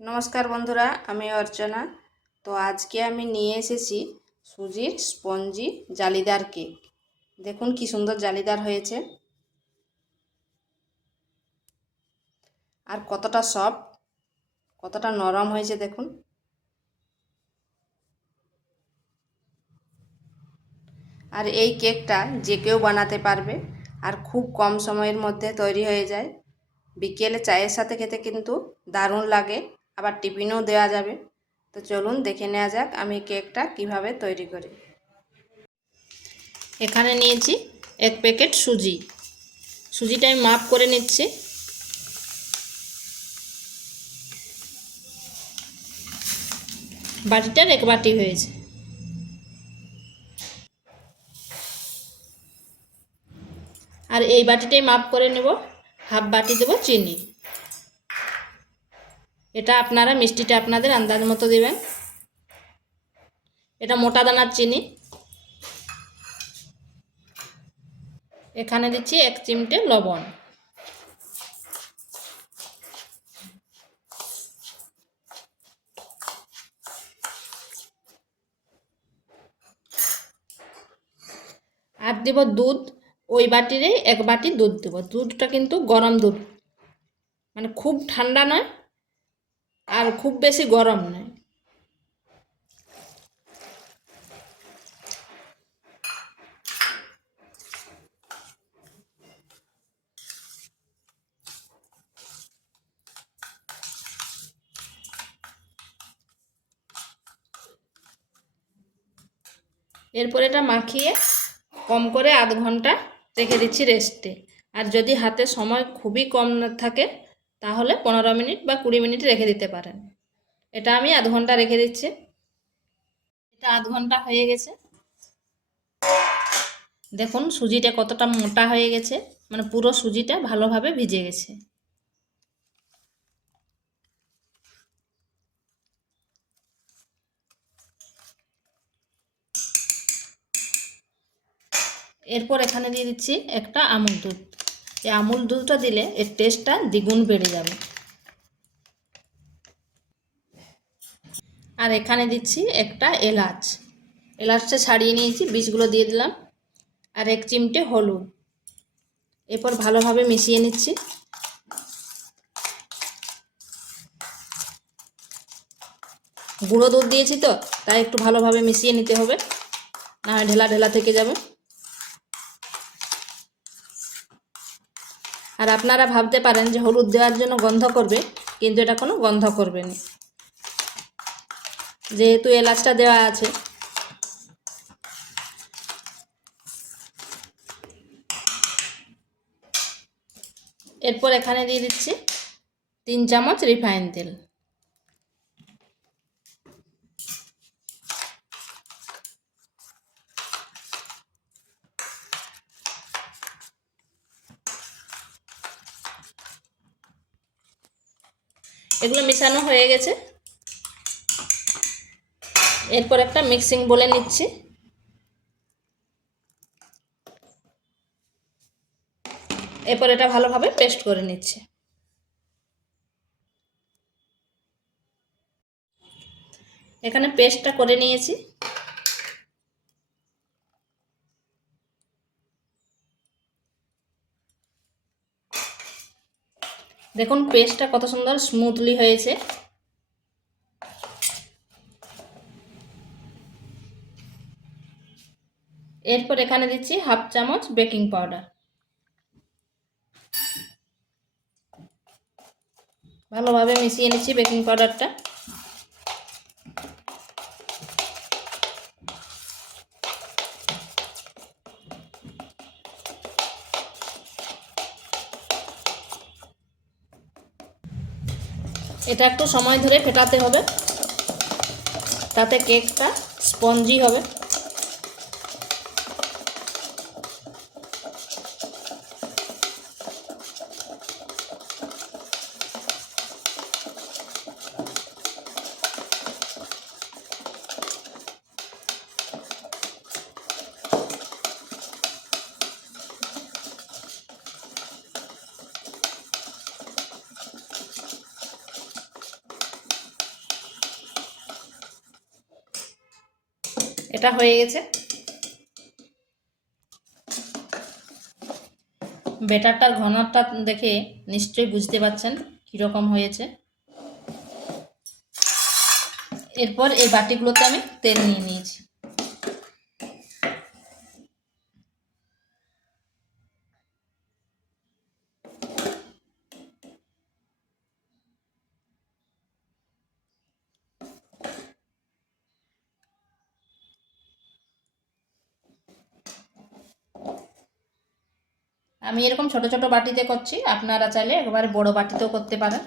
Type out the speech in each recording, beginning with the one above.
নমস্কার বন্ধুরা, আমি অর্চনা। তো আজকে আমি নিয়ে এসেছি সুজির স্পঞ্জি জালিদার কেক। দেখুন কি সুন্দর জালিদার হয়েছে, আর কতটা সফট, কতটা নরম হয়েছে দেখুন। আর এই কেকটা যে কেউ বানাতে পারবে, আর খুব কম সময়ের মধ্যে তৈরি হয়ে যায়। বিকেলে চায়ের সাথে খেতে কিন্তু দারুণ লাগে, আবার টিফিনেও দেওয়া যাবে। তো চলুন দেখে নেওয়া যাক আমি কেকটা কিভাবে তৈরি করি। এখানে নিয়েছি 1 প্যাকেট সুজিটা আমি মাপ করে নিচ্ছি। বাটিটার 1 বাটি হয়েছে। আর এই বাটিটাই মাপ করে নেব, হাফ বাটি দেব চিনি। এটা আপনারা মিষ্টিটা আপনাদের আন্দাজ মতো দিবেন। এটা মোটা দানার চিনি। এখানে দিচ্ছি 1 চিমটে লবণ। আর দেব দুধ, ওই বাটিরই 1 বাটি দুধ দেব। দুধটা কিন্তু গরম দুধ, মানে খুব ঠান্ডা নয় আর খুব বেশি গরম নয়। এরপর এটা মাখিয়ে কম করে আধ ঘন্টা রেখে দিচ্ছি রেস্টে। আর যদি হাতে সময় খুবই কম থাকে তাহলে 15 মিনিট বা 20 মিনিট রেখে দিতে পারেন। এটা আমি আধ ঘন্টা রেখে দিচ্ছি। এটা আধ ঘন্টা হয়ে গেছে। দেখুন সুজিটা কতটা মোটা হয়ে গেছে, মানে পুরো সুজিটা ভালোভাবে ভিজে গেছে। এরপর এখানে দিয়ে দিচ্ছি একটা আমুল দুধ। এই আমুল দুধটা দিলে এর টেস্টটা দ্বিগুণ বেড়ে যাবে। আর এখানে দিচ্ছি একটা এলাচটা ছাড়িয়ে নিয়েছি, বীজগুলো দিয়ে দিলাম। আর 1 চিমটে হলুদ। এরপর ভালোভাবে মিশিয়ে নিচ্ছি। গুঁড়ো দুধ দিয়েছি তো, তাই একটু ভালোভাবে মিশিয়ে নিতে হবে, না হয় ঢেলা ঢেলা থেকে যাবে। আর আপনারা ভাবতে পারেন যে হলুদ দেওয়ার জন্য গন্ধ করবে, কিন্তু এটা কোনো গন্ধ করবে না, যেহেতু এলাচটা দেওয়া আছে। এরপর এখানে দিয়ে দিচ্ছি 3 চামচ রিফাইন তেল। এগুলো মেশানো হয়ে গেছে। এরপর একটা মিক্সিং বলে নিচ্ছি। এরপর এটা ভালোভাবে পেস্ট করে নিচ্ছি। এখানে পেস্টটা করে নিয়েছি। দেখুন পেস্টটা কত সুন্দর স্মুথলি হয়েছে। এরপর এখানে দিচ্ছি হাফ চামচ বেকিং পাউডার। ভালোভাবে মিশিয়ে নিচ্ছি বেকিং পাউডারটা। এটা একটু সময় ধরে ফেটাতে হবে, তাতে কেকটা স্পঞ্জি হবে। এটা হয়ে গেছে। ব্যাটারটার ঘনত্বটা দেখে নিশ্চয়ই বুঝতে পারছেন কীরকম হয়েছে। এরপর এই বাটিগুলোতে আমি তেল নিয়ে নিয়েছি। আমি এরকম ছোট ছোট বাটিতে করছি, আপনারা চাইলে একবারে বড় বাটিতেও করতে পারেন।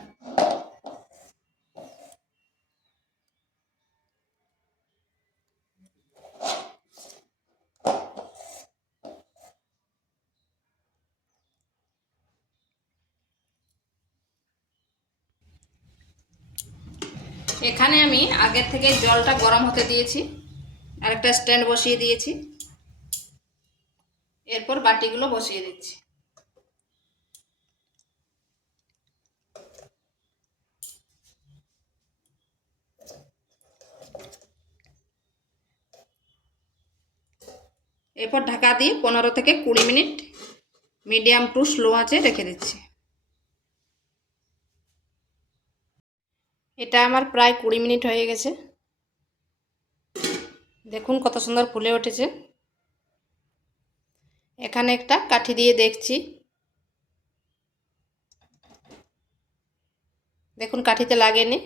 এখানে আমি আগের থেকে জলটা গরম হতে দিয়েছি, আর একটা স্ট্যান্ড বসিয়ে দিয়েছি। এরপর বাটিগুলো বসিয়ে দিচ্ছি। এরপর ঢাকা দিয়ে 15 থেকে 20 মিনিট মিডিয়াম টু স্লো আঁচে রেখে দিচ্ছি। এটা আমার প্রায় 20 মিনিট হয়ে গেছে। দেখুন কত সুন্দর ফুলে উঠেছে। এখানে একটা কাঠি দিয়ে দেখছি, দেখুন কাঠিতে লাগেনি,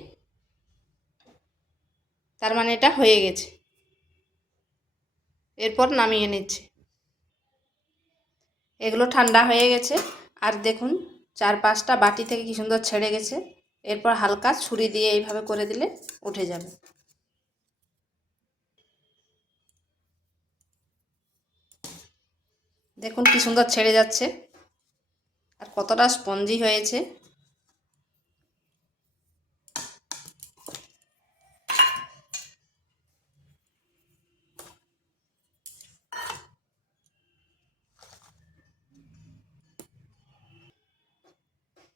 তার মানে এটা হয়ে গেছে। এরপর নামিয়ে নিচ্ছি। এগুলো ঠান্ডা হয়ে গেছে, আর দেখুন 4-5টা বাটি থেকে কি সুন্দর ছেড়ে গেছে। এরপর হালকা ছুরি দিয়ে এইভাবে করে দিলে উঠে যাবে। দেখুন কি সুন্দর ছেড়ে যাচ্ছে, আর কতটা স্পঞ্জি হয়েছে।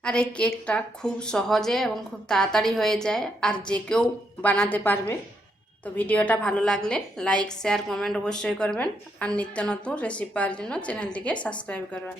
আর এই কেকটা খুব সহজে এবং খুব তাড়াতাড়ি হয়ে যায়, আর যে কেউ বানাতে পারবে। তো ভিডিওটা ভালো লাগলে লাইক, শেয়ার, কমেন্ট অবশ্যই করবেন, আর নিত্য নতুন রেসিপি পাওয়ার জন্য চ্যানেলটিকে সাবস্ক্রাইব করবেন।